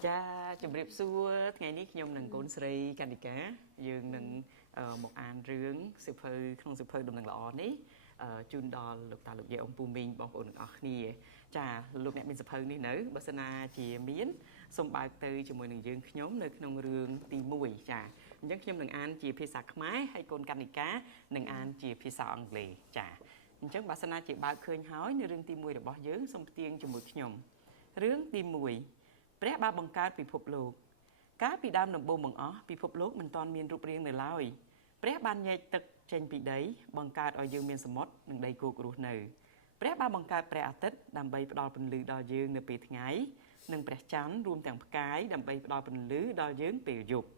Cha chụp điệp xua ngày ní nhom nâng côn sri canica dương nâng một an rướng sụp hơi không sụp hơi đùm nâng lọ ní chun đo lục ta lục về ông pu minh bong ổn ở nì cha lục nè mình sụp hơi ní nữ bơ sana chỉ miến xông bài từ cho mùi nâng dương nhóm nơi nông rương tì mùi cha nhắc nhom nâng an chỉ phía sạc máy hay côn canica nâng an chỉ phía sạc anh lì cha chắc bà sana chỉ bài khơi hói nơi rương tì mùi được bỏ dưỡng xong tiên cho mùi nhom rướng tì mùiព្រះបានបង្កើតពិភពលោកកាលពីដើមដំបូងបង្អស់ពិភពលោកមិនទាន់មានរូបរាងនៅឡើយព្រះបានញែកទឹកចេញពីដីបង្កើតឲ្យយើងមានសមុទ្រនិងដីគោករស់នៅព្រះបានបង្កើតព្រះអាទិត្យដើម្បីផ្ដល់ពន្លឺដល់យើងនៅពេលថ្ងៃនិងព្រះច័ន្ទរួមទាំងផ្កាយដើម្បីផ្ដល់ពន្លឺដល់យើងពេលយប់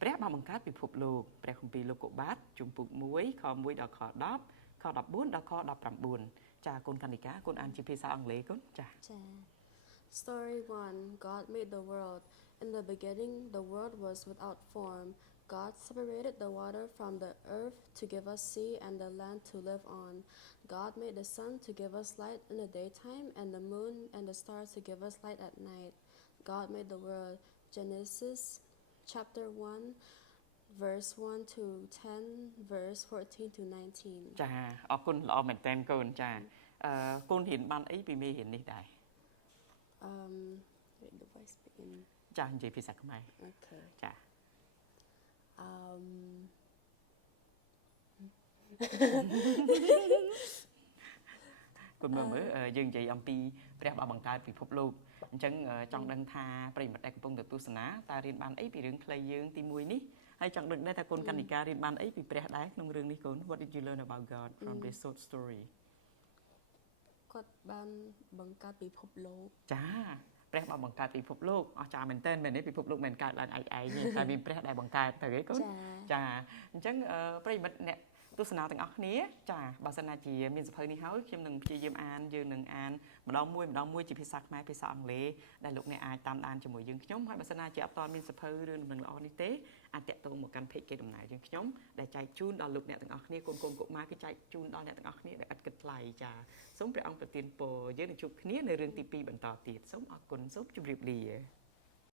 ព្រះបានបង្កើតពិភពលោកព្រះគម្ពីរលោកុបាទជំពូក1ខ1ដល់ខ10ខ14ដល់ខ19ចាកូនកណ្ឌិកាកូនអានជាភាសាអង់គ្លេសកូនចា Story 1 God made the world. In the beginning, the world was without form. God separated the water from the earth to give us sea and the land to live on. God made the sun to give us light in the daytime and the moon and the stars to give us light at night. God made the world. Genesis chapter 1, verse 1 to 10, verse 14 to 19. ចាអរគុណល្អមែនតើកូនចាកូនហ៊ានបានអីពីមេរៀននេះដែរ wait, the voice begin. ចានិយាយភាសាខ្មែរ Okay. ចា កូនមើលយើងនិយាយអំពីព្រះបានបង្កើតពិភពលោកអញ្ចឹងចង់ដឹងថាប្រិយមិត្តដែលកំពុងទៅទស្សនាតើរៀនបានអីពីរឿងខ្លីយើងទី1នេះហើយចង់ដឹងដែរថាកូនកណ្ឌិការៀនបានអីពីព្រះដែរក្នុងរឿងនេះកូន What did you learn about God from this short story គាត់បានបង្កើតពិភពលោក ចាព្រះបានបង្កើតពិភពលោកអស្ចារ្យមែនទែនមែនទេពិភពលោកមិនកើតឡើងឯងទេតែមានព្រះដែលបង្កើតទៅឯងកូនចាអញ្ចឹងប្រិយមិត្តអ្នកទស្សនាទាំងអស់គ្នាចាបើសិនណាជាមានសភៅនេះហើយខ្ញុំនឹងព្យាយាមអានយើងនឹងអានម្ដងមួយជាភាសាខ្មែរភាសាអង់គ្លេសដែលលោកអ្នកអាចតាមដានជាមួយយើងខ្ញុំហើយបើសិនណាជាអត់ទាន់មានសភៅរឿងដំណឹងល្អនេះទេអាចតាក់ទងមកកាន់ page គេដំណើរយើងខ្ញុំដែលចែកជូនដល់លោកអ្នកទាំងអស់គ្នាកូនកុមារគឺចែកជូនដល់អ្នកទាំងអស់គ្នាដែលឥតគិតថ្លៃចាសូមព្រះអង្គប្រទានពរយើងនឹងជួបគ្នានៅរឿងទី2បន្តទៀតសូមអរគុណសូមជម្រាបលា